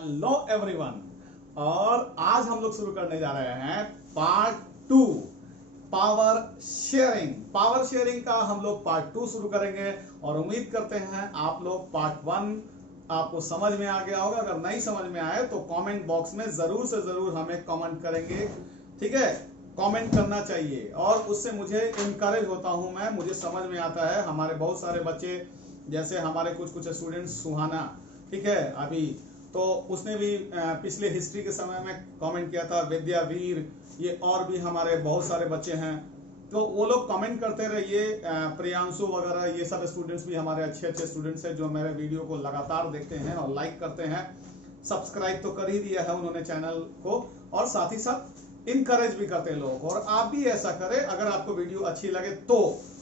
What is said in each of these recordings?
Hello everyone. और आज हम लोग शुरू करने जा रहे हैं part 2 power sharing. Power sharing का हम लोग पार्ट 2 शुरू करेंगे और उम्मीद करते हैं आप लोग पार्ट 1 आपको समझ में आ गया होगा। अगर नहीं समझ में आए तो कमेंट बॉक्स में जरूर से जरूर हमें कमेंट करेंगे, ठीक है। कमेंट करना चाहिए और उससे मुझे इनकरेज होता हूं मैं, मुझे समझ में आता है। हमारे बहुत सारे बच्चे, जैसे हमारे कुछ स्टूडेंट्स, सुहाना, ठीक है, अभी तो उसने भी पिछले हिस्ट्री के समय में कमेंट किया था, विद्यावीर, ये और भी हमारे बहुत सारे बच्चे हैं, तो वो लोग कमेंट करते रहिए। प्रियांशु वगैरह, ये सब स्टूडेंट्स भी हमारे अच्छे अच्छे स्टूडेंट्स हैं जो मेरे वीडियो को लगातार देखते हैं और लाइक करते हैं। सब्सक्राइब तो कर ही दिया है उन्होंने चैनल को, और साथ ही साथ इनकरेज भी करते हैं लोगों को। और आप भी ऐसा करें, अगर आपको वीडियो अच्छी लगे तो,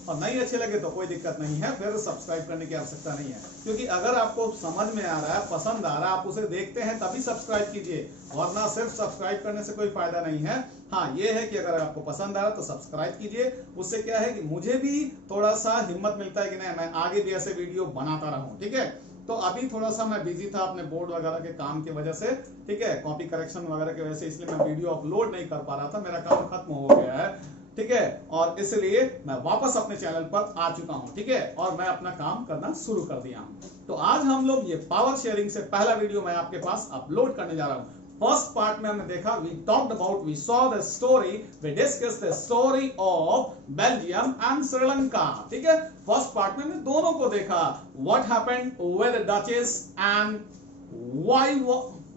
और नहीं अच्छे लगे तो कोई दिक्कत नहीं है, फिर सब्सक्राइब करने की आवश्यकता नहीं है। क्योंकि अगर आपको समझ में आ रहा है, पसंद आ रहा है, आप उसे देखते हैं तभी सब्सक्राइब कीजिए, वरना सिर्फ सब्सक्राइब करने से कोई फायदा नहीं है। हाँ, ये है कि अगर आपको पसंद आ रहा है तो सब्सक्राइब कीजिए। उससे क्या है कि मुझे भी थोड़ा सा हिम्मत मिलता है कि नहीं, मैं आगे भी ऐसे वीडियो बनाता रहूं, ठीक है। तो अभी थोड़ा सा मैं बिजी था अपने बोर्ड वगैरह के काम की वजह से, ठीक है, कॉपी करेक्शन वगैरह की वजह से, इसलिए मैं वीडियो अपलोड नहीं कर पा रहा था। मेरा काम खत्म हो गया है, ठीक है, और इसलिए मैं वापस अपने चैनल पर आ चुका हूं, ठीक है, और मैं अपना काम करना शुरू कर दिया हूं। तो आज हम लोग ये पावर शेयरिंग से पहला वीडियो मैं आपके पास अपलोड करने जा रहा हूं। फर्स्ट पार्ट में हमने देखा, we saw the story, we discuss the story of Belgium and Sri Lanka, ठीक है। फर्स्ट पार्ट में हमने दोनों को देखा, what happened with Dutches and why,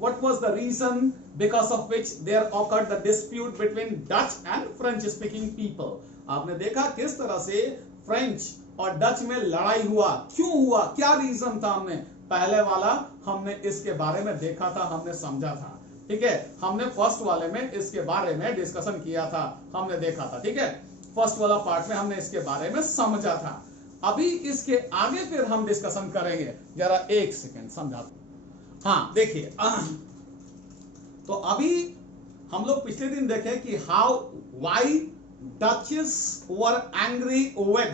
what was the reason because of which there occurred the dispute between Dutch and French speaking people। आपने देखा किस तरह से फ्रेंच और डच में लड़ाई हुआ, क्यों हुआ, क्या रीजन था। हमने पहले वाला हमने इसके बारे में देखा था, हमने समझा था, ठीक है। हमने फर्स्ट वाले में इसके बारे में डिस्कशन किया था, हमने देखा था, ठीक है। फर्स्ट वाला पार्ट में हमने इसके बारे में समझा था। अभी इसके आगे फिर हम डिस्कशन करेंगे। जरा एक सेकेंड समझा। हाँ देखिए, तो अभी हम लोग पिछले दिन देखे कि why Dutches were angry with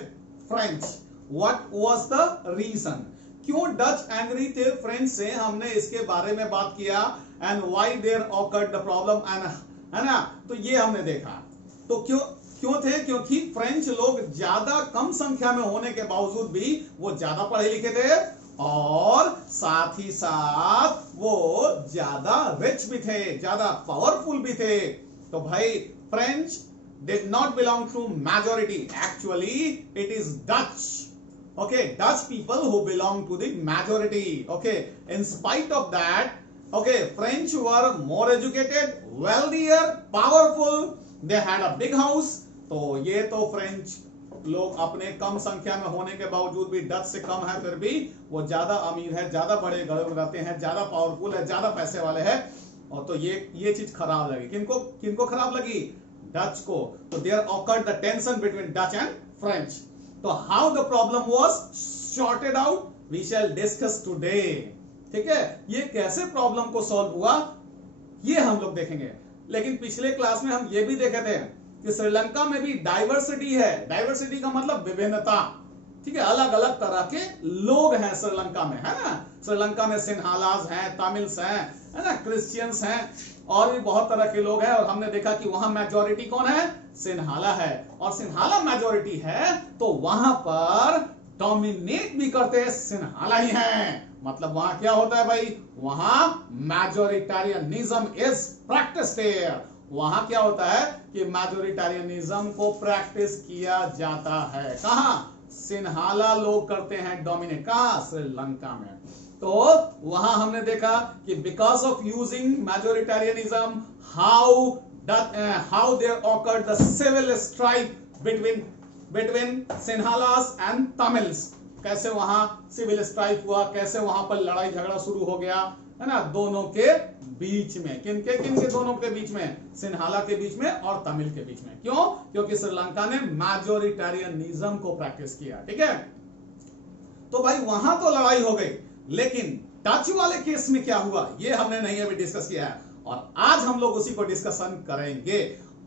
French, what was the reason, क्यों डच एंग्री थे फ्रेंच से, हमने इसके बारे में बात किया। And why there occurred the problem, एंड है ना, तो ये हमने देखा। तो क्यों थे, क्योंकि फ्रेंच लोग ज्यादा कम संख्या में होने के बावजूद भी वो ज्यादा पढ़े लिखे थे और साथ ही साथ वो ज्यादा रिच भी थे, ज्यादा पावरफुल भी थे। तो भाई French did not belong to majority, actually it is Dutch, okay, Dutch people who belong to the majority, okay, in spite of that, okay, French were more educated, wealthier, powerful, they had a big house। तो ये तो French लोग अपने कम संख्या में होने के बावजूद भी, डच से कम है फिर भी वो ज्यादा अमीर है, ज्यादा बड़े घर में रहते हैं, ज्यादा पावरफुल है, ज्यादा पैसे वाले हैं। और तो ये चीज खराब लगी, किनको खराब लगी, डच को। तो there occurred the tension between Dutch and French. तो how the problem was sorted out, we shall discuss today, ठीक है। ये कैसे प्रॉब्लम को सॉल्व हुआ ये हम लोग देखेंगे। लेकिन पिछले क्लास में हम ये भी देखे थे कि श्रीलंका में भी डाइवर्सिटी है। डाइवर्सिटी का मतलब विभिन्नता, ठीक है, अलग अलग तरह के लोग हैं श्रीलंका में, है ना। श्रीलंका में सिन्हालास हैं, तमिल्स हैं, है ना, क्रिश्चियंस हैं, और भी बहुत तरह के लोग हैं। और हमने देखा कि वहां मेजॉरिटी कौन है, सिन्हाला है। और सिन्हाला मेजॉरिटी है तो वहां पर डोमिनेट भी करते हैं सिन्हाला ही हैं। मतलब वहां क्या होता है भाई, वहां मैजोरिटेरियनिज्म इज प्रैक्टिस्ड देयर। वहां क्या होता है कि मैजोरिटेरियनिज्म को प्रैक्टिस किया जाता है। कहां, सिन्हाला लोग करते हैं डोमिनेट, कहां, श्रीलंका में। तो वहां हमने देखा कि because of using majoritarianism, how there occurred the civil strike between Sinhalas and Tamils. कैसे वहां सिविल स्ट्राइक हुआ, कैसे वहां पर लड़ाई झगड़ा शुरू हो गया, है ना, दोनों के बीच में। किनके दोनों के बीच में, सिन्हाला के बीच में और तमिल के बीच में। क्यों, क्योंकि श्रीलंका ने मैजोरिटेरियनिज्म को प्रैक्टिस किया, ठीक है। तो भाई वहां तो लड़ाई हो गई, लेकिन डच वाले केस में क्या हुआ ये हमने नहीं अभी डिस्कस किया है, और आज हम लोग उसी को डिस्कशन करेंगे।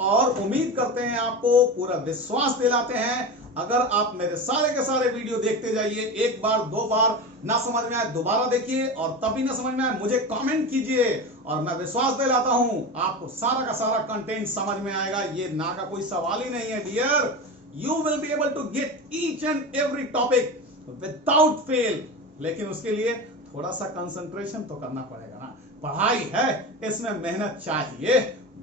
और उम्मीद करते हैं आपको पूरा विश्वास दिलाते हैं अगर आप मेरे सारे के सारे वीडियो देखते जाइए, एक बार दो बार ना समझ में आए दोबारा देखिए, और तभी ना समझ में आए मुझे कमेंट कीजिए, और मैं विश्वास दिलाता हूं आपको सारा का सारा कंटेंट समझ में आएगा। ये ना का कोई सवाल ही नहीं है dear. You will be able to get each and every topic without fail, लेकिन उसके लिए थोड़ा सा कंसंट्रेशन तो करना पड़ेगा ना। पढ़ाई है, इसमें मेहनत चाहिए,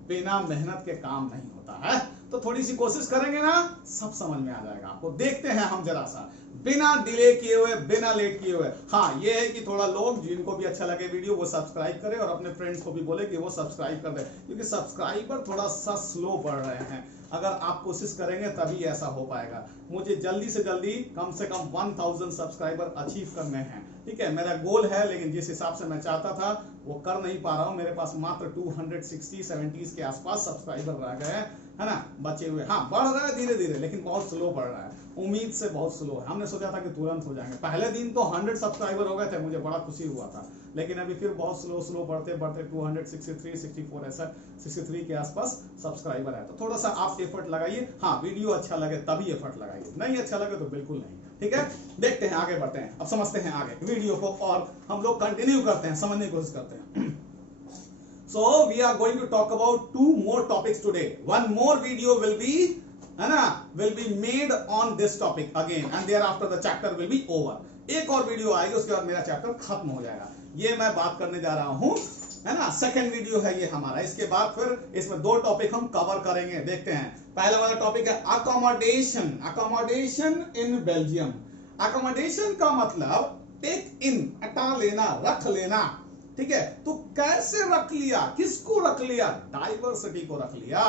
बिना मेहनत के काम नहीं होता है। तो थोड़ी सी कोशिश करेंगे ना, सब समझ में आ जाएगा आपको। देखते हैं हम जरा सा, बिना डिले किए हुए, बिना लेट किए हुए। हाँ, ये है कि थोड़ा लोग जिनको भी अच्छा लगे वीडियो वो सब्सक्राइब करें, और अपने फ्रेंड्स को भी बोले कि वो सब्सक्राइब कर दे, क्योंकि सब्सक्राइबर थोड़ा सा स्लो बढ़ रहे हैं। अगर आप कोशिश करेंगे तभी ऐसा हो पाएगा। मुझे जल्दी से जल्दी कम से कम 1000 सब्सक्राइबर अचीव करने हैं, ठीक है। मेरा गोल है, लेकिन जिस हिसाब से मैं चाहता था वो कर नहीं पा रहा हूं। मेरे पास मात्र 260-70 के आसपास सब्सक्राइबर रह गए हैं, है ना, बचे हुए। हाँ, बढ़ रहा है धीरे धीरे, लेकिन बहुत स्लो बढ़ रहा है, उम्मीद से बहुत स्लो है। हमने सोचा था कि तुरंत हो जाएंगे। पहले दिन तो 100 सब्सक्राइबर हो गए थे, मुझे बड़ा खुशी हुआ था, लेकिन अभी फिर बहुत स्लो बढ़ते बढ़ते 263, 64 ऐसा 63 के आसपास सब्सक्राइबर है। तो थोड़ा सा आप एफर्ट लगाइए। हाँ, वीडियो अच्छा लगे तभी एफर्ट लगाइए, नहीं अच्छा लगे तो बिल्कुल नहीं, ठीक है। देखते हैं, आगे बढ़ते हैं, अब समझते हैं आगे वीडियो को, और हम लोग कंटिन्यू करते हैं, समझने की कोशिश करते हैं। So we are going to talk about 2 more topics today. One more video will be, है ना, will be made on this topic again, and thereafter the chapter will be over. एक और वीडियो आएगी, उसके बाद मेरा चैप्टर खत्म हो जाएगा। ये मैं बात करने जा रहा हूं, है ना, सेकंड वीडियो है ये हमारा। इसके बाद फिर इसमें 2 टॉपिक हम कवर करेंगे। देखते हैं, पहला वाला टॉपिक है accommodation. Accommodation in Belgium. Accommodation का मतलब टेक इन, हटा लेना, रख लेना, ठीक है। तो कैसे रख लिया, किसको रख लिया? डाइवर्सिटी को रख लिया।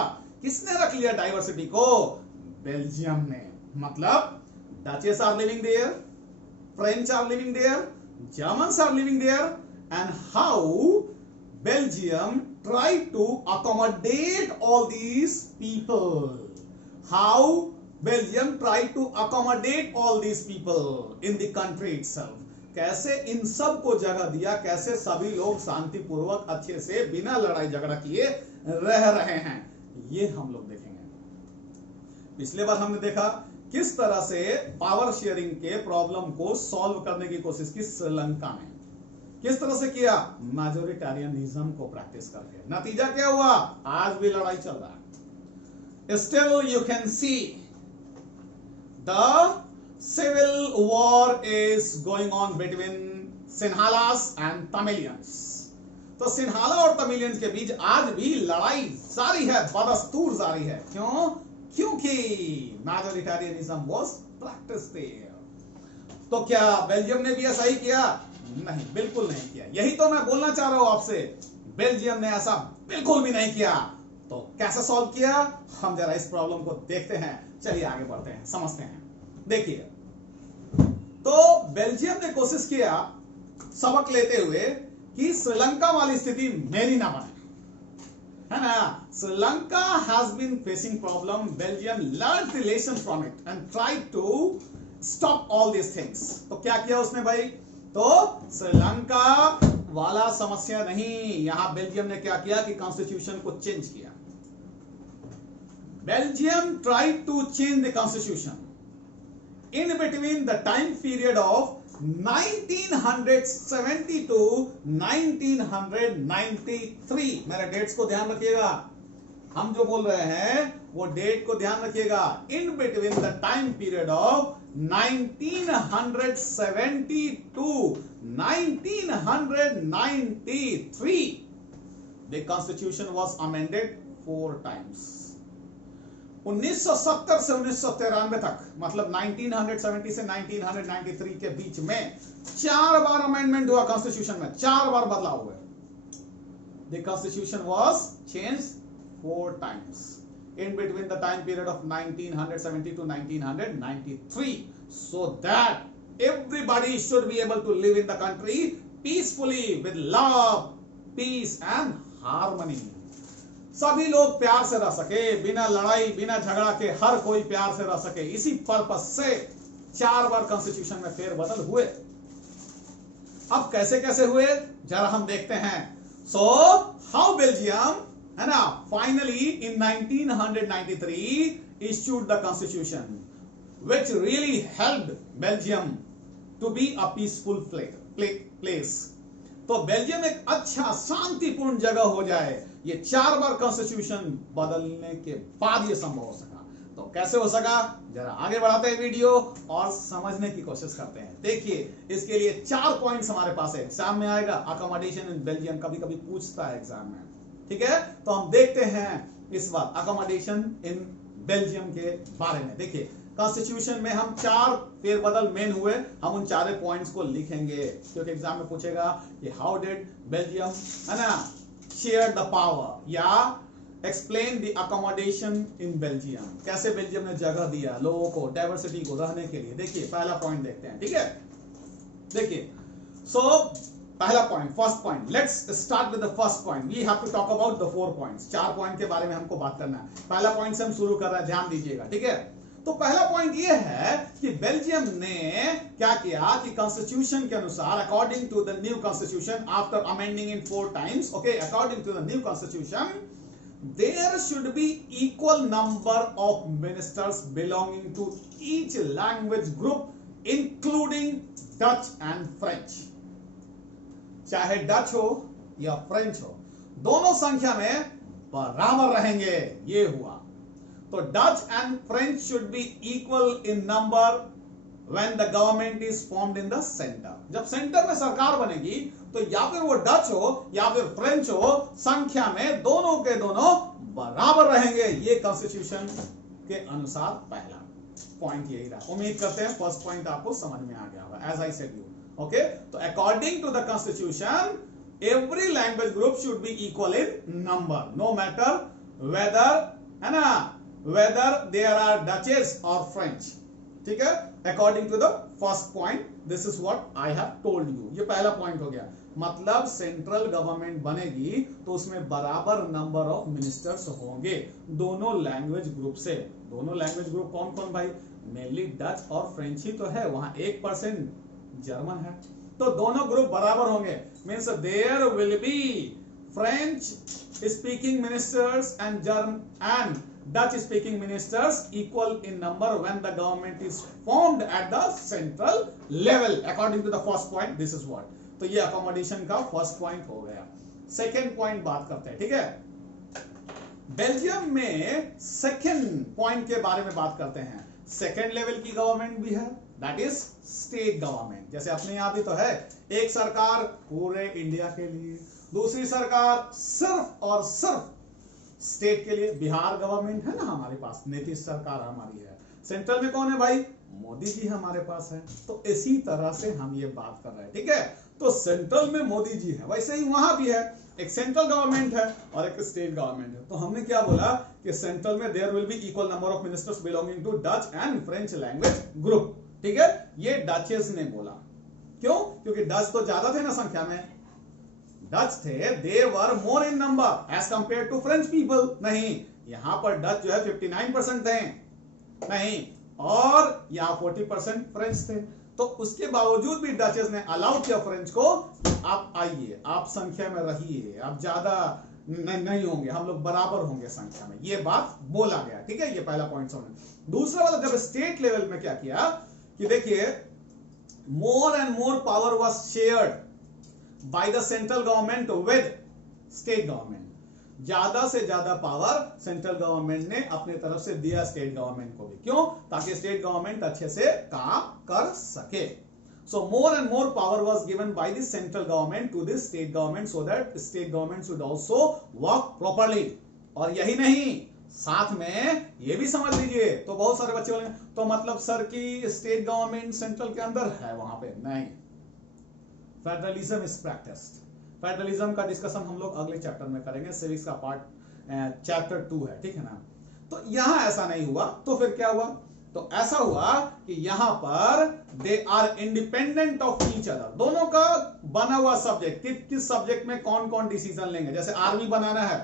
किसने रख लिया डाइवर्सिटी को? बेल्जियम ने। मतलब Dutches are living there, French are living there, Germans are living there, and how Belgium try to accommodate all these people. How Belgium try to accommodate all these people in the country itself. कैसे इन सब को जगह दिया, कैसे सभी लोग शांतिपूर्वक अच्छे से बिना लड़ाई झगड़ा किए रह रहे हैं, ये हम लोग देखेंगे। पिछले बार हमने देखा किस तरह से पावर शेयरिंग के प्रॉब्लम को सॉल्व करने की कोशिश की श्रीलंका में। किस तरह से किया? मेजोरिटेरियनिज्म को प्रैक्टिस करके। नतीजा क्या हुआ? आज भी लड़ाई चल रहा है। Still you can see the civil war is going on between Sinhalas and Tamilians. तो सिन्हाला और तमिलियंस के बीच आज भी लड़ाई जारी है, बदस्तूर जारी है। क्यों? क्योंकि मेजोरिटेरियनिज्म वाज प्रैक्टिस्ड देयर। तो क्या बेल्जियम ने भी ऐसा ही किया? नहीं, बिल्कुल नहीं किया। यही तो मैं बोलना चाह रहा हूं आपसे, बेल्जियम ने ऐसा बिल्कुल भी नहीं किया। तो कैसे सॉल्व किया, हम जरा इस प्रॉब्लम को देखते हैं। चलिए आगे बढ़ते हैं, समझते हैं। देखिए, तो बेल्जियम ने कोशिश किया सबक लेते हुए कि श्रीलंका वाली स्थिति मेरी ना बने, है ना। Sri Lanka has been facing problem, Belgium learn the lesson from it and try to stop all this things. तो क्या किया उसने भाई? तो श्रीलंका वाला समस्या नहीं, यहां बेल्जियम ने क्या किया कि कॉन्स्टिट्यूशन को चेंज किया। Belgium tried to change the constitution in between the time period of 1970 to 1993। मेरे डेट्स को ध्यान रखिएगा, हम जो बोल रहे हैं वो डेट को ध्यान रखिएगा। in between the time period of 1970 to 1993 the constitution was amended 4 times। 1970 से 1993 तक, मतलब 1970 से 1993 के बीच में 4 बार अमेंडमेंट हुआ कॉन्स्टिट्यूशन में, 4 बार बदलाव हुए। The constitution was changed 4 times in between the time period of 1970 to 1993, so that everybody should be able to live in the country peacefully with love, peace and harmony। सभी लोग प्यार से रह सके, बिना लड़ाई बिना झगड़ा के हर कोई प्यार से रह सके। इसी पर्पस से 4 बार कॉन्स्टिट्यूशन में फेरबदल हुए। अब कैसे कैसे हुए जरा हम देखते हैं। सो हाउ बेल्जियम, है ना, finally in 1993 issued the constitution. which really helped Belgium to be a peaceful place. तो बेल्जियम एक अच्छा शांतिपूर्ण जगह हो जाए, ये 4 बार कॉन्स्टिट्यूशन बदलने के बाद ये संभव हो सका। तो कैसे हो सका, जरा आगे बढ़ाते हैं वीडियो और समझने की कोशिश करते हैं। देखिए, इसके लिए 4 पॉइंट्स हमारे पास है, एग्जाम में आएगा। अकोमोडेशन इन बेल्जियम कभी कभी पूछता है एग्जाम में, ठीक है। तो हम देखते हैं इस बार अकोमोडेशन इन बेल्जियम के बारे में। देखिए, कॉन्स्टिट्यूशन में हम 4 फेरबदल मेन हुए, हम उन 4 पॉइंट्स को लिखेंगे क्योंकि एग्जाम में पूछेगा कि हाउ डिड बेल्जियम, है ना, शेयर द पावर, या explain the accommodation in Belgium, कैसे बेल्जियम ने जगह दिया लोगों को, डाइवर्सिटी को रहने के लिए। देखिए, पहला पॉइंट देखते हैं, ठीक है। देखिए, सो पहला point, first point, let's start with the first point. We have to talk about the 4 points. 4 point के बारे में हमको बात करना है। पहला पॉइंट से हम शुरू कर रहे हैं, ध्यान दीजिएगा, ठीक है। तो पहला पॉइंट ये है कि बेल्जियम ने क्या किया कि कॉन्स्टिट्यूशन के अनुसार, according to the new constitution, after amending in 4 times, okay, according to the new constitution, there should be equal number of ministers belonging to each language group, including Dutch and French. चाहे Dutch हो या French हो, दोनों संख्या में बराबर रहेंगे, ये हुआ। तो Dutch and French should be equal in number when the government is formed in the centre. जब सेंटर में सरकार बनेगी तो या फिर वो डच हो या फिर फ्रेंच हो, संख्या में दोनों के दोनों बराबर रहेंगे। ये कॉन्स्टिट्यूशन के अनुसार पहला पॉइंट यही रहा। उम्मीद करते हैं फर्स्ट पॉइंट आपको समझ में आ गया होगा, as I said you, okay. तो according to the constitution, every language group should be equal in number, no matter whether, है ना, वेदर देयर आर डचेस और फ्रेंच, ठीक है। According to the first point, this is what I have told you. ये पहला point हो गया। मतलब सेंट्रल गवर्नमेंट बनेगी तो उसमें बराबर नंबर ऑफ मिनिस्टर्स होंगे दोनों लैंग्वेज ग्रुप से। दोनों लैंग्वेज ग्रुप कौन कौन भाई? मेनली डच और फ्रेंच ही तो है, वहां 1% जर्मन है, तो दोनों ग्रुप बराबर होंगे। Means there will be French speaking ministers and Dutch speaking ministers equal in number when the government is formed at the central level, according to the first point. This is what, तो ये accommodation का first point हो गया। Second point बात करते हैं, ठीक है। बेल्जियम में second point के बारे में बात करते हैं। Second level की गवर्नमेंट भी है, that is state government। जैसे अपने यहाँ भी तो है, एक सरकार पूरे इंडिया के लिए, दूसरी सरकार सिर्फ और सिर्फ स्टेट के लिए। बिहार गवर्नमेंट है ना हमारे पास, नीतीश सरकार हमारी है। सेंट्रल में कौन है भाई? मोदी जी हमारे पास है। तो इसी तरह से हम ये बात कर रहे हैं, ठीक है। तो सेंट्रल में मोदी जी है, वैसे ही वहां भी है, एक सेंट्रल गवर्नमेंट है और एक स्टेट गवर्नमेंट है। तो हमने क्या बोला कि सेंट्रल में there will be equal number of ministers belonging to Dutch and French language group, ठीक है। ये डचेस ने बोला, क्यों? क्योंकि डच तो ज्यादा थे ना संख्या में, डच थे, they were more in number as compare to French people. नहीं, यहां पर डच जो है 59% थे, नहीं, और यहां 40% फ्रेंच थे। तो उसके बावजूद भी डचेस ने अलाउ किया फ्रेंच को, आप आइए, आप संख्या में रहिए, आप ज्यादा नहीं होंगे, हम लोग बराबर होंगे संख्या में। ये बात बोला गया, ठीक है। ये पहला पॉइंट समझ। दूसरा वाला, जब स्टेट लेवल में क्या किया कि देखिए, मोर and more power was shared by the central government with state government। ज्यादा से ज्यादा पावर सेंट्रल गवर्नमेंट ने अपने तरफ से दिया स्टेट गवर्नमेंट को भी। क्यों? ताकि स्टेट गवर्नमेंट अच्छे से काम कर सके। So more and more power was given by the central government to the state government so that state government should also work properly। और यही नहीं, साथ में ये भी समझ लीजिए, तो बहुत सारे बच्चे बोलेंगे तो मतलब सर की स्टेट गवर्नमेंट सेंट्रल के अंदर है, वहां पे नहीं। Federalism is practised. फेडरलिज्म का डिस्कशन हम लोग अगले चैप्टर में करेंगे, सिविक्स का पार्ट चैप्टर 2 है, ठीक है ना। तो यहां ऐसा नहीं हुआ, तो फिर क्या हुआ? तो ऐसा हुआ कि यहां पर they are independent of each other. दोनों का बना हुआ सब्जेक्ट, किस सब्जेक्ट में कौन कौन डिसीजन लेंगे। जैसे आर्मी बनाना है,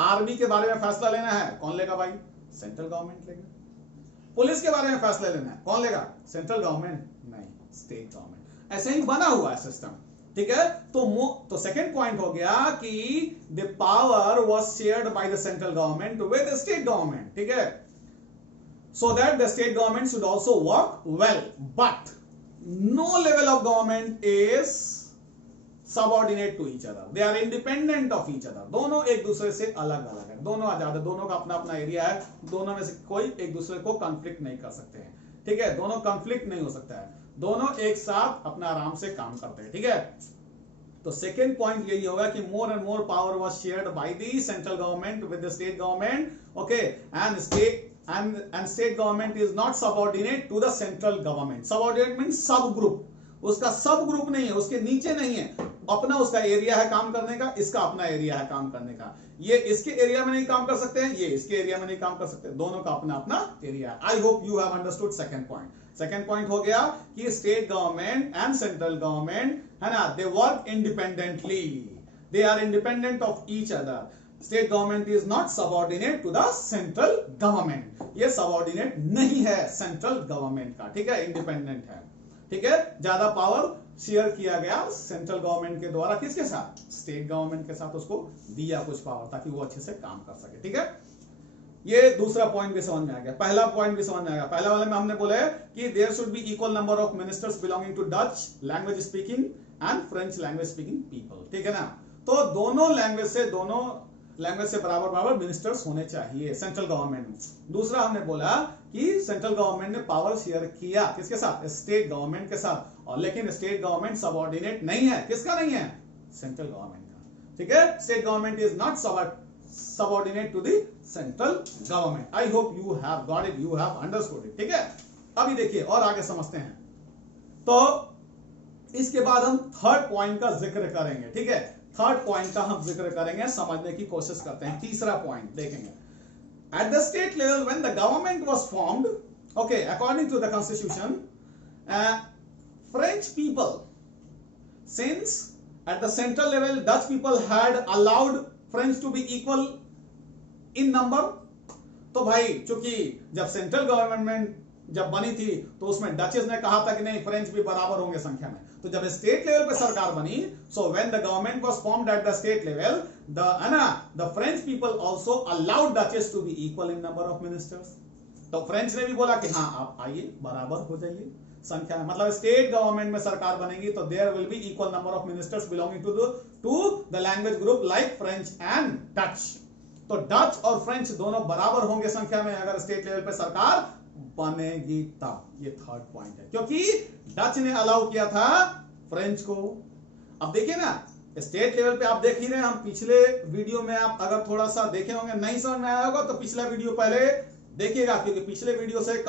आर्मी के बारे में फैसला लेना है, कौन लेगा भाई? सेंट्रल गवर्नमेंट लेगा। पुलिस के बारे में फैसला लेना है, कौन लेगा? सेंट्रल गवर्नमेंट नहीं, स्टेट गवर्नमेंट। ऐसे ही बना हुआ है सिस्टम, ठीक है। तो सेकंड पॉइंट हो गया कि the power was shared by the central government with the state government, ठीक है। so that the state government should also work well, but no level of government is subordinate to each other, they are independent of each other, दोनों एक दूसरे से अलग अलग है, दोनों आजाद है, दोनों का अपना अपना एरिया है, दोनों में से कोई एक दूसरे को कॉन्फ्लिक्ट नहीं कर सकते हैं, ठीक है, दोनों कॉन्फ्लिक्ट नहीं हो सकता है, दोनों एक साथ अपना आराम से काम करते हैं, ठीक है। तो सेकेंड पॉइंट यही होगा कि more and more power was shared by the central government with the state government, okay, and state government is not subordinate to the central government. Subordinate means sub group, उसका sub group नहीं है, उसके नीचे नहीं है, अपना उसका area है काम करने का, इसका अपना एरिया है काम करने का, ये इसके एरिया में नहीं काम कर सकते हैं, ये इसके एरिया में नहीं काम कर सकते, दोनों का अपना अपना एरिया है। I hope you have understood second point. Second point हो गया कि state government and central government है ना, they work independently, they are independent of each other, state government is not subordinate to the central government, ये subordinate नहीं है central government का, ठीक है, इंडिपेंडेंट है, ठीक है। ज्यादा पावर शेयर किया गया सेंट्रल गवर्नमेंट के द्वारा, किसके साथ, स्टेट गवर्नमेंट के साथ उसको दिया कुछ पावर ताकि वो अच्छे से काम कर सके, ठीक है। ये दूसरा पॉइंट भी समझ में आ गया, पहला पॉइंट भी समझ में आ गया। पहला वाले में हमने बोला है कि there should be equal number of ministers belonging to Dutch language speaking and French language speaking people, ठीक है ना। तो दोनों लैंग्वेज से बराबर बराबर मिनिस्टर्स होने चाहिए सेंट्रल गवर्नमेंट में। दूसरा हमने बोला कि सेंट्रल गवर्नमेंट ने पावर शेयर किया किसके साथ, स्टेट गवर्नमेंट के साथ, और लेकिन स्टेट गवर्नमेंट सबऑर्डिनेट नहीं है, किसका नहीं है, सेंट्रल गवर्नमेंट का, ठीक है। State government is not subordinate to the central government. I hope you have got it, you have understood it, ठीक है। अभी देखिए और आगे समझते हैं, तो इसके बाद हम थर्ड पॉइंट का जिक्र करेंगे, ठीक है, थर्ड पॉइंट का हम जिक्र करेंगे, समझने की कोशिश करते हैं। तीसरा पॉइंट देखेंगे, at the state level when the government was formed, okay, according to the constitution, French people, since at the central level Dutch people had allowed French to be equal in number, तो भाई चूंकि जब central government जब बनी थी तो उसमें duchess ने कहा था कि नहीं फ्रेंच भी बराबर होंगे संख्या में, तो जब स्टेट लेवल पे सरकार बनी, so when the government was formed at the state level, the French people also allowed Dutches to be equal in number of ministers. तो फ्रेंच ने भी बोला कि हाँ आप आइए बराबर हो जाइए संख्या में, मतलब स्टेट गवर्नमेंट में सरकार बनेगी तो there will be equal number of ministers belonging to the language group like French and Dutch. तो डच और फ्रेंच दोनों बराबर होंगे संख्या में अगर स्टेट लेवल पे सरकार बनेगी तब। ये थर्ड पॉइंट है, क्योंकि डच ने अलाउ किया था फ्रेंच को। अब देखिए ना, स्टेट लेवल पे आप देख ही रहे हैं, हम पिछले वीडियो में आप अगर थोड़ा सा देखे होंगे, नहीं समझ में आया होगा तो पिछला वीडियो पहले देखिएगा, क्योंकि पिछले वीडियो से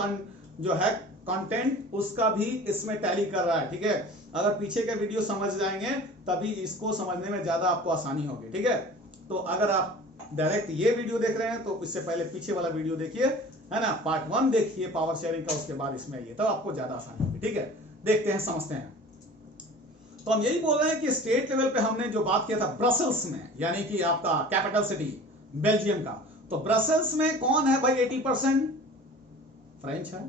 जो है कंटेंट उसका भी इसमें टैली कर रहा है, ठीक है। अगर पीछे के वीडियो समझ जाएंगे तभी इसको समझने में ज्यादा आपको आसानी होगी, ठीक है। तो अगर आप डायरेक्ट ये वीडियो देख रहे हैं तो इससे पहले पीछे वाला वीडियो देखिए, है ना, पार्ट 1 देखिए पावर शेयरिंग का, उसके बाद इसमें आइए, तो आपको ज्यादा आसानी होगी, ठीक है। देखते हैं, समझते हैं। तो हम यही बोल रहे हैं कि स्टेट लेवल पे हमने जो बात किया था ब्रसेल्स में, यानी कि आपका कैपिटल सिटी बेल्जियम का, तो ब्रसेल्स में कौन है भाई, 80% फ्रेंच है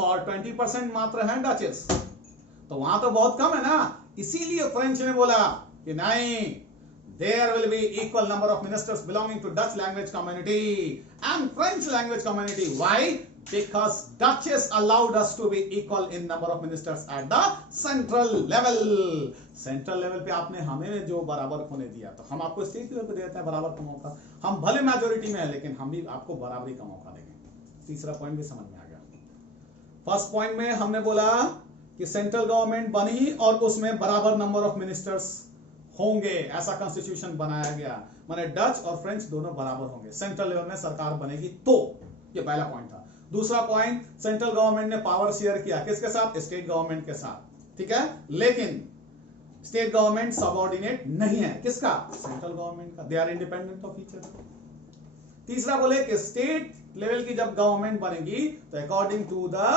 और 20% मात्र है डचेस, तो वहां तो बहुत कम है ना, इसीलिए फ्रेंच ने बोला कि नहीं, there will be equal number of ministers belonging to Dutch language community and French language community. Why? Because Dutches allowed us to be equal in number of ministers at the central level. Central level पे आपने हमें जो बराबर होने दिया, तो हम आपको स्टेट लेवल पे देते हैं बराबर का मौका। हम भले मेजोरिटी में है लेकिन हम भी आपको बराबरी का मौका देंगे। तीसरा पॉइंट भी समझ में आ गया। फर्स्ट पॉइंट में हमने बोला कि सेंट्रल गवर्नमेंट बनी और उसमें बराबर नंबर ऑफ मिनिस्टर्स होंगे, ऐसा कॉन्स्टिट्यूशन बनाया गया, माने डच और फ्रेंच दोनों बराबर होंगे सेंट्रल लेवल में सरकार बनेगी तो। ये पहला पॉइंट था। दूसरा पॉइंट, सेंट्रल गवर्नमेंट ने पावर शेयर किया किसके साथ, स्टेट गवर्नमेंट के साथ, ठीक है, लेकिन स्टेट गवर्नमेंट सबऑर्डिनेट नहीं है, किसका, सेंट्रल गवर्नमेंट का, they are independent of each other. तीसरा बोले कि स्टेट लेवल की जब गवर्नमेंट बनेगी तो अकॉर्डिंग टू द,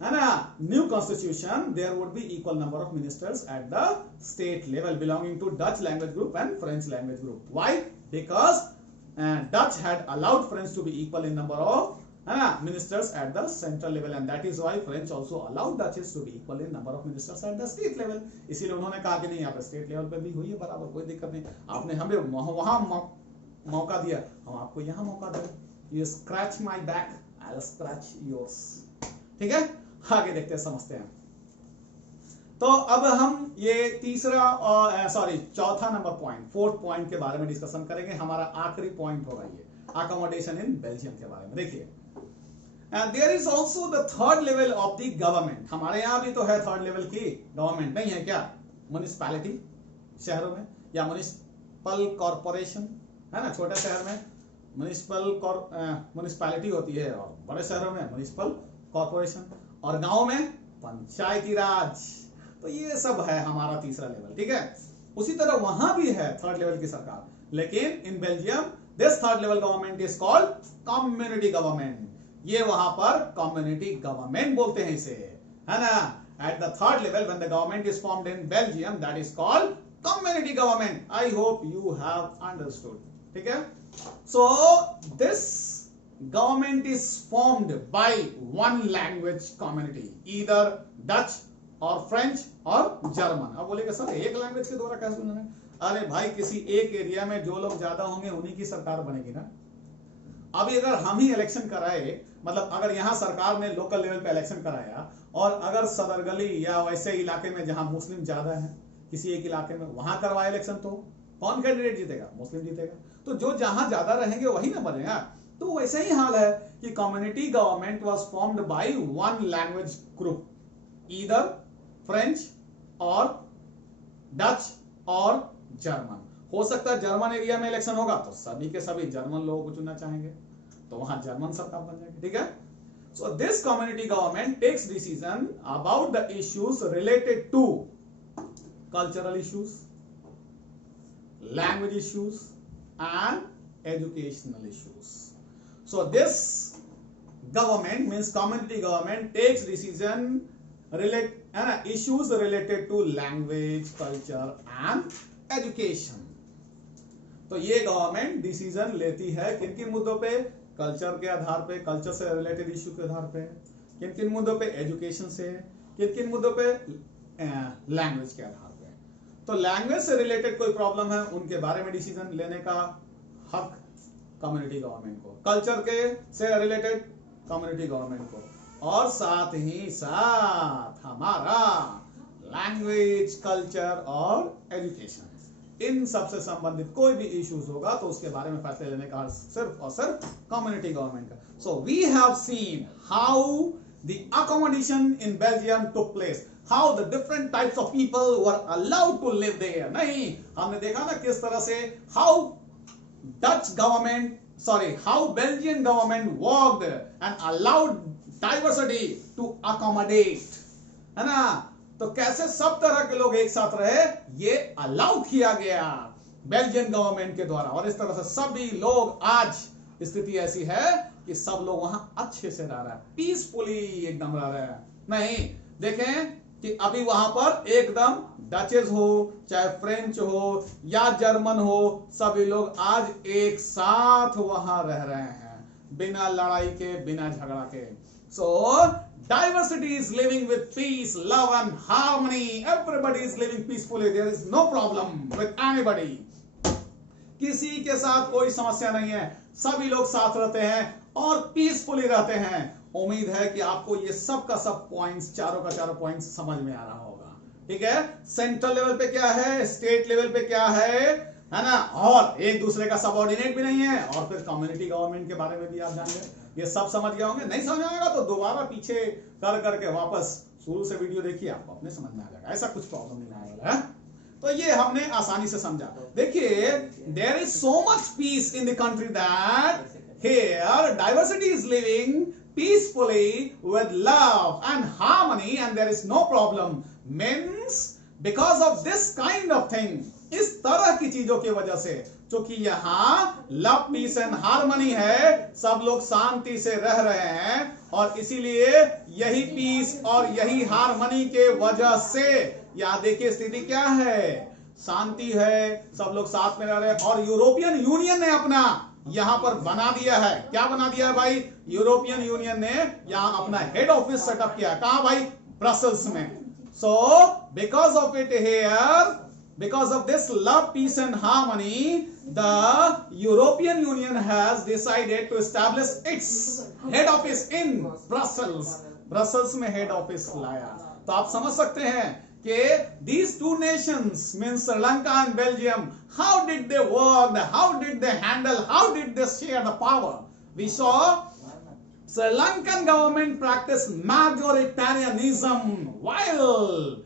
है ना, new constitution, there would be equal number of ministers at the state level belonging to Dutch language group and French language group. Why? Because Dutch had allowed French to be equal in number of, है ना, ministers at the central level, and that is why French also allowed Dutches to be equal in number of ministers at the state level. इसीलिए उन्होंने कहा कि नहीं, आप state level पे भी हुई है बराबर, कोई दिक्कत नहीं, आपने हमें वहां मौका दिया, हम आपको यहां मौका दें। You scratch my back I'll scratch yours. ठीक है, आगे देखते हैं, समझते हैं। तो अब हम ये तीसरा और चौथा नंबर पॉइंट, फोर्थ पॉइंट के बारे में डिस्कशन करेंगे। हमारा आखिरी पॉइंट होगा ये अकोमोडेशन इन बेल्जियम के बारे में। देखिए, there is also the third level of the government. हमारे यहाँ भी तो है थर्ड लेवल की गवर्नमेंट, नहीं है क्या? म्युनिसिपैलिटी शहरों में, या म्युनिसिपल कॉर्पोरेशन है ना, छोटे शहर में म्युनिसिपैलिटी होती है, और बड़े शहरों में म्युनिसिपल कॉर्पोरेशन, और गांव में पंचायती राज। तो ये सब है हमारा तीसरा लेवल, ठीक है। उसी तरह वहां भी है थर्ड लेवल की सरकार, लेकिन in Belgium this third level government is called community government. ये वहां पर कम्युनिटी गवर्नमेंट बोलते हैं इसे, है ना। At the third level when the government is formed in Belgium, that is called community government. I hope you have understood, ठीक है। So this government is formed by one language community, either Dutch or French or German। अब बोलेगा sir एक language के द्वारा कैसे सुनना है? अरे भाई, किसी एक एरिया में जो लोग ज्यादा होंगे उन्हीं की सरकार बनेगी ना। अभी अगर हम ही इलेक्शन कराए, मतलब अगर यहाँ सरकार ने लोकल लेवल पे इलेक्शन कराया, और अगर सदर गली या वैसे इलाके में जहां मुस्लिम ज्यादा है, किसी एक इलाके में वहां करवाए इलेक्शन, तो कौन कैंडिडेट जीतेगा? मुस्लिम जीतेगा। तो जो जहां ज्यादा रहेंगे वही ना बनेगा। तो वैसे ही हाल है कि community government was formed by one language group, either French और डच और जर्मन। हो सकता है जर्मन एरिया में इलेक्शन होगा तो सभी के सभी जर्मन लोगों को चुनना चाहेंगे, तो वहां जर्मन सरकार बन जाएगी, ठीक है। So this community government takes decision about the issues related to cultural issues, language issues and educational issues. So this government means community government takes decision issues related to language, culture and education। तो ये government decision लेती है किन किन मुद्दों पे? Culture के आधार पे, कल्चर से रिलेटेड इश्यू के आधार पे, किन किन मुद्दों पे एजुकेशन से, किन किन मुद्दों पे लैंग्वेज के आधार पे। तो लैंग्वेज से रिलेटेड कोई प्रॉब्लम है, उनके बारे में डिसीजन लेने का हक कम्युनिटी गवर्नमेंट को, कल्चर के से रिलेटेड कम्युनिटी गवर्नमेंट को, और साथ ही साथ हमारा लैंग्वेज, कल्चर और एजुकेशन, इन सबसे संबंधित कोई भी इश्यूज होगा तो उसके बारे में फैसले लेने का सिर्फ और सिर्फ कम्युनिटी गवर्नमेंट का। So we have seen how the accommodation in Belgium took place, how the different types of people were allowed to live there. नहीं, हमने देखा ना किस तरह से how how Belgian government worked and allowed diversity to accommodate, है ना। तो कैसे सब तरह के लोग एक साथ रहे, ये अलाउ किया गया बेल्जियन गवर्नमेंट के द्वारा, और इस तरह से सभी लोग, आज स्थिति ऐसी है कि सब लोग वहां अच्छे से रह रहे हैं, पीसफुली एकदम रह रहे हैं। नहीं, देखें कि अभी वहां पर एकदम डचेस हो, चाहे फ्रेंच हो या जर्मन हो, सभी लोग आज एक साथ वहां रह रहे हैं, बिना लड़ाई के, बिना झगड़ा के। So diversity is living with peace, love and harmony. Everybody is living peacefully, there is no problem with anybody. किसी के साथ कोई समस्या नहीं है, सभी लोग साथ रहते हैं और पीसफुली रहते हैं। उम्मीद है कि आपको ये सब का सब पॉइंट्स, चारों का चारों पॉइंट्स समझ में आ रहा होगा, ठीक है। सेंट्रल लेवल पे क्या है, स्टेट लेवल पे क्या है ना, और एक दूसरे का सबऑर्डिनेट भी नहीं है, और फिर कम्युनिटी गवर्नमेंट के बारे में भी आप जान गए। ये सब समझ गए होंगे। नहीं समझ आएगा तो दोबारा पीछे कर करके वापस शुरू से वीडियो देखिए, आपको अपने समझ में आ जाएगा, ऐसा कुछ प्रॉब्लम नहीं आने वाला है। तो ये हमने आसानी से समझा। देखिए, there is so much peace in the country that here diversity is living peacefully with love and harmony and there is no problem, means because of this kind of thing, इस तरह की चीजों की वजह से, क्योंकि यहाँ लव, पीस एंड हार्मनी है, सब लोग शांति से रह रहे हैं, और इसीलिए यही पीस और यही हार्मनी के वजह से यहाँ देखिए स्थिति क्या है, शांति है, सब लोग साथ में रह रहे हैं। और यूरोपियन यूनियन ने अपना यहां पर बना दिया है, क्या बना दिया है भाई? यूरोपियन यूनियन ने यहां अपना हेड ऑफिस सेटअप किया। कहां भाई? ब्रसेल्स में। So because of it here Because of this love, peace and harmony, the European Union has decided to establish its head office in Brussels. Brussels में head office लाया। तो आप समझ सकते हैं कि these two nations means Sri Lanka and Belgium, how did they work, how did they handle, how did they share the power? We saw Sri Lankan government practice majoritarianism, while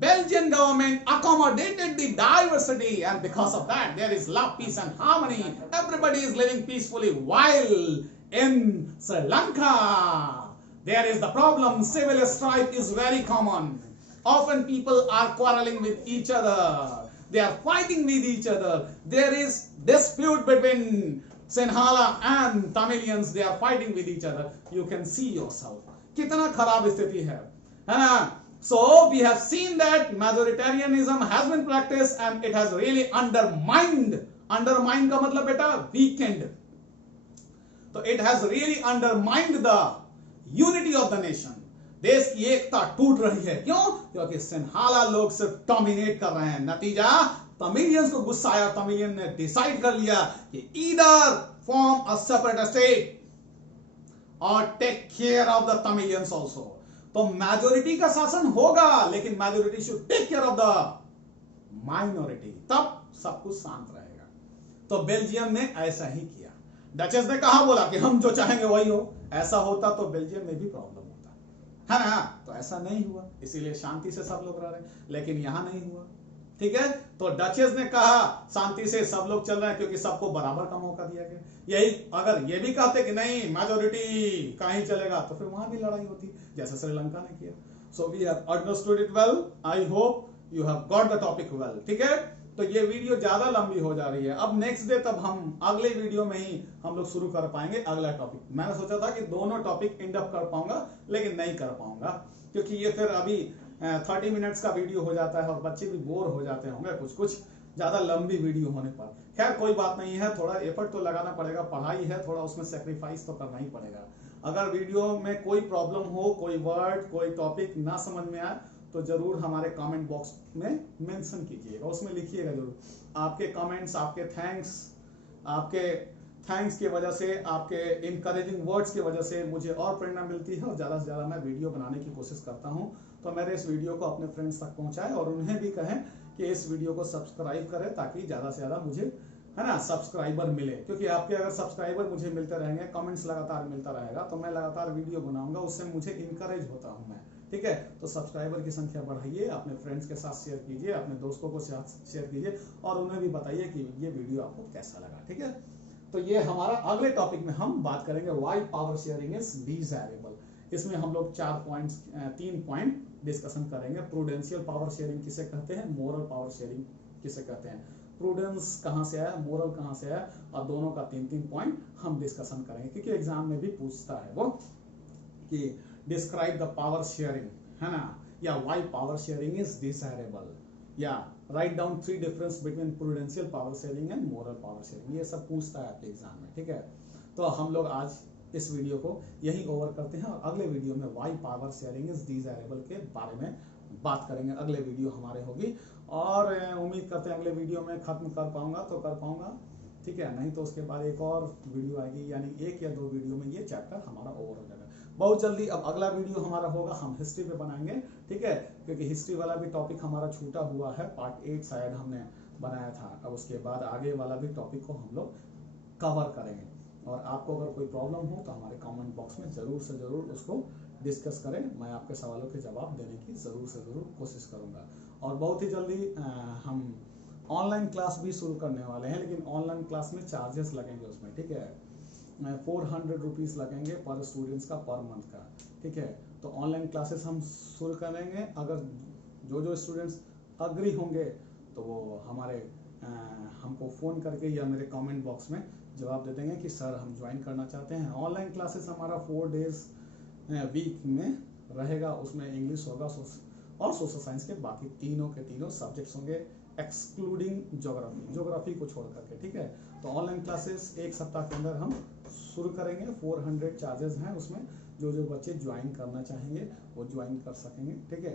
Belgian government accommodated the diversity, and because of that there is love, peace and harmony. Everybody is living peacefully, while in Sri Lanka there is the problem. Civil strife is very common. Often people are quarreling with each other. They are fighting with each other. There is dispute between Sinhala and Tamilians. They are fighting with each other. You can see yourself. कितना खराब स्थिति है ना? So we have seen that majoritarianism has been practiced and it has really undermined का मतलब बेटा weakened. तो it has really undermined the unity of the nation. देश की एकता टूट रही है। क्यों? क्योंकि सिन्हाला लोग सिर्फ डोमिनेट कर रहे हैं। नतीजा तमिलियंस को गुस्सा आया। तमिलियन ने डिसाइड कर लिया कि either form a separate state और take care of the Tamilians also. तो मेजोरिटी का शासन होगा, लेकिन majority should take care of the minority, तब सब कुछ शांत रहेगा। तो बेल्जियम ने ऐसा ही किया। डचेस ने कहा बोला कि हम जो चाहेंगे वही हो। ऐसा होता तो बेल्जियम में भी प्रॉब्लम होता है ना? तो ऐसा नहीं हुआ, इसीलिए शांति से सब लोग रह रहे हैं, लेकिन यहां नहीं हुआ। ठीक है, तो डचेस ने कहा शांति से सब लोग चल रहे हैं क्योंकि सबको बराबर का मौका दिया गया। यही अगर ये भी कहते कि नहीं मेजोरिटी का ही चलेगा, तो फिर वहां भी लड़ाई होती, जैसे श्रीलंका ने किया। So we have understood it well. I hope you have got the topic well. ठीक है, तो ये वीडियो ज्यादा लंबी हो जा रही है। अब नेक्स्ट डे तब हम अगले वीडियो में ही हम लोग शुरू कर पाएंगे अगला टॉपिक। मैंने सोचा था कि दोनों टॉपिक एंड अप कर पाऊंगा, लेकिन नहीं कर पाऊंगा क्योंकि ये फिर अभी 30 मिनट्स का वीडियो हो जाता है और बच्चे भी बोर हो जाते होंगे कुछ ज्यादा लंबी वीडियो होने पर। खैर कोई बात नहीं है, थोड़ा एफर्ट तो लगाना पड़ेगा, पढ़ाई है, थोड़ा उसमें सेक्रीफाइस तो करना ही पड़ेगा। अगर वीडियो में कोई प्रॉब्लम हो, कोई वर्ड, कोई टॉपिक ना समझ में आए, तो जरूर हमारे कमेंट बॉक्स में मेंशन कीजिएगा, उसमें लिखिएगा जरूर। आपके कमेंट्स, आपके थैंक्स की वजह से, आपके इनकरेजिंग वर्ड्स की वजह से मुझे और प्रेरणा मिलती है और ज़्यादा से ज़्यादा मैं वीडियो बनाने की कोशिश करता हूं। तो मेरे इस वीडियो को अपने फ्रेंड्स तक पहुंचाएं और उन्हें भी कहें कि इस वीडियो को सब्सक्राइब करें, ताकि ज़्यादा से ज़्यादा मुझे है ना सब्सक्राइबर मिले। क्योंकि आपके अगर सब्सक्राइबर मुझे मिलते रहेंगे, कमेंट्स लगातार मिलता रहेगा, तो मैं लगातार वीडियो बनाऊंगा, उससे मुझे इनकरेज होता हूँ मैं। ठीक है, तो सब्सक्राइबर की संख्या बढ़ाइए, अपने फ्रेंड्स के साथ शेयर कीजिए, अपने दोस्तों को शेयर कीजिए और उन्हें भी बताइए कि ये वीडियो आपको कैसा लगा। ठीक है, तो ये हमारा अगले टॉपिक में हम बात करेंगे why power sharing is desirable. इसमें हम लोग 3 पॉइंट डिस्कशन करेंगे। प्रूडेंशियल पावर शेयरिंग किसे कहते हैं, मोरल पावर शेयरिंग किसे कहते हैं, प्रूडेंस कहां से आया, मोरल कहां से आया, और दोनों का 3 पॉइंट हम डिस्कशन करेंगे। क्योंकि एग्जाम में भी पूछता है वो कि डिस्क्राइब द पावर शेयरिंग, है ना, या why power sharing is desirable, या write down 3 difference between prudential power sharing and moral power sharing. ये सब पूछता है आपके एग्जाम में। ठीक है, तो हम लोग आज इस वीडियो को यही ओवर करते हैं और अगले वीडियो में why power sharing is desirable के बारे में बात करेंगे। अगले वीडियो हमारे होगी और उम्मीद करते हैं अगले वीडियो में खत्म कर पाऊंगा तो कर पाऊंगा। ठीक है, नहीं तो उसके बाद एक और वीडियो आएगी, यानी 1 या 2 वीडियो में ये चैप्टर हमारा ओवर हो जाएगा बहुत जल्दी। अब अगला वीडियो हमारा होगा, हम हिस्ट्री पे बनाएंगे। ठीक है, क्योंकि हिस्ट्री वाला भी टॉपिक हमारा छूटा हुआ है, पार्ट 8 शायद हमने बनाया था। अब उसके बाद आगे वाला भी टॉपिक को हम लोग कवर करेंगे। और आपको अगर कोई प्रॉब्लम हो तो हमारे कमेंट बॉक्स में जरूर से जरूर उसको डिस्कस करें। मैं आपके सवालों के जवाब देने की जरूर से जरूर कोशिश करूंगा। और बहुत ही जल्दी हम ऑनलाइन क्लास भी शुरू करने वाले हैं, लेकिन ऑनलाइन क्लास में चार्जेस लगेंगे उसमें। ठीक है, 400 रुपीज़ लगेंगे पर स्टूडेंट्स का, पर मंथ का। ठीक है, तो ऑनलाइन क्लासेस हम शुरू करेंगे। अगर जो स्टूडेंट्स अग्री होंगे तो वो हमारे हमको फ़ोन करके या मेरे कमेंट बॉक्स में जवाब दे देंगे कि सर हम ज्वाइन करना चाहते हैं। ऑनलाइन क्लासेस हमारा 4 डेज वीक में रहेगा, उसमें इंग्लिश होगा और सोशल साइंस के बाकी तीनों के तीनों सब्जेक्ट्स होंगे, एक्सक्लूडिंग ज्योग्राफी को छोड़ करके। ठीक है, तो ऑनलाइन क्लासेस 1 सप्ताह के अंदर हम शुरू करेंगे। 400 चार्जेस हैं, उसमें जो बच्चे ज्वाइन करना चाहेंगे वो ज्वाइन कर सकेंगे। ठीक है,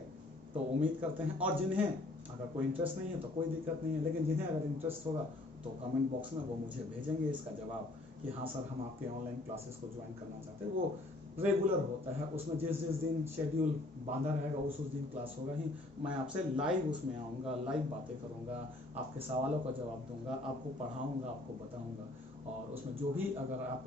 तो उम्मीद करते हैं। और जिन्हें अगर कोई इंटरेस्ट नहीं है तो कोई दिक्कत नहीं है, लेकिन जिन्हें अगर इंटरेस्ट होगा तो कमेंट बॉक्स में वो मुझे भेजेंगे इसका जवाब कि हाँ सर हम आपके ऑनलाइन क्लासेस को ज्वाइन करना चाहते हैं। वो रेगुलर होता है, उसमें जिस जिस दिन शेड्यूल बांधा रहेगा उस दिन क्लास होगा ही। मैं आपसे लाइव उसमें आऊँगा, लाइव बातें करूँगा, आपके सवालों का जवाब दूंगा, आपको पढ़ाऊँगा, आपको बताऊँगा। और उसमें जो भी अगर आप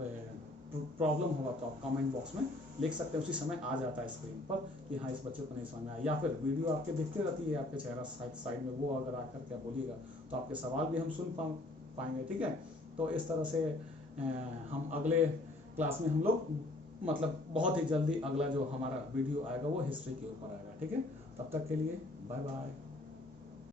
प्रॉब्लम होगा तो आप कमेंट बॉक्स में लिख सकते हैं, उसी समय आ जाता है स्क्रीन पर कि हाँ इस बच्चे को नहीं समझ में आया, या फिर वीडियो आपके दिखती रहती है आपके चेहरा साइड में, वो अगर आकर क्या बोलिएगा तो आपके सवाल भी हम सुन पाएंगे। ठीक है, तो इस तरह से हम अगले क्लास में हम लोग मतलब बहुत ही जल्दी अगला जो हमारा वीडियो आएगा वो हिस्ट्री के ऊपर आएगा। ठीक है, तब तक के लिए बाय बाय।